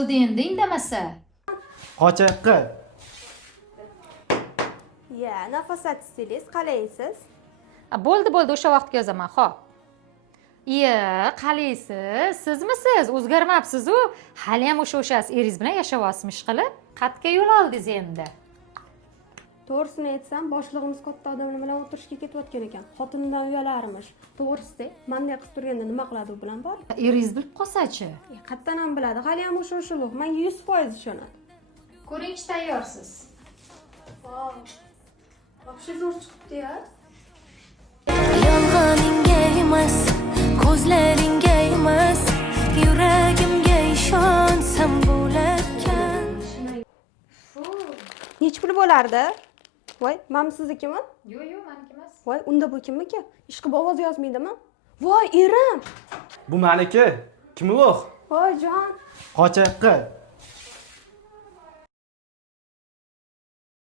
Bo'ldi endi indamasa. Qochoqqa. Ya, nafosat stilist, qalaysiz? Bo'ldi, o'sha vaqtga yozaman, xo'p. Iye, qalaysiz? Sizmisiz? O'zgarmabsiz-ku. Hali ham o'sha-o'shasiz eringiz bilan yashayapsizmi ishqilib? Qatga yo'l oldingiz endi. To'g'risini aytsam, boshlig'imiz katta odamlar bilan o'tirishga ketayotgan ekan. Xotinidan uyalarmish. To'g'risida, mendek qilib turganda nima qiladi u bilan bor? Eringiz bilib qolsa-chi? Qayerdan ham biladi? Hali ham o'sha-o'shaluq. Menga 100% ishonadi. Ko'ringchi tayyorsiz. Вообще zo'r chiqibdi-ya. Yolg'oningga emas, ko'zlaringga emas, yuragimga ishonsam bo'larkan. Nech pul bo'lardi? Voy, men siznikiman? Yo'q, meniki emas. Voy, unda bu kimniki? Ishqib ovoz yozmaydimi? Voy, erim. Bu meniki. Kim ulug'? Voy, jon. Qochoqqa.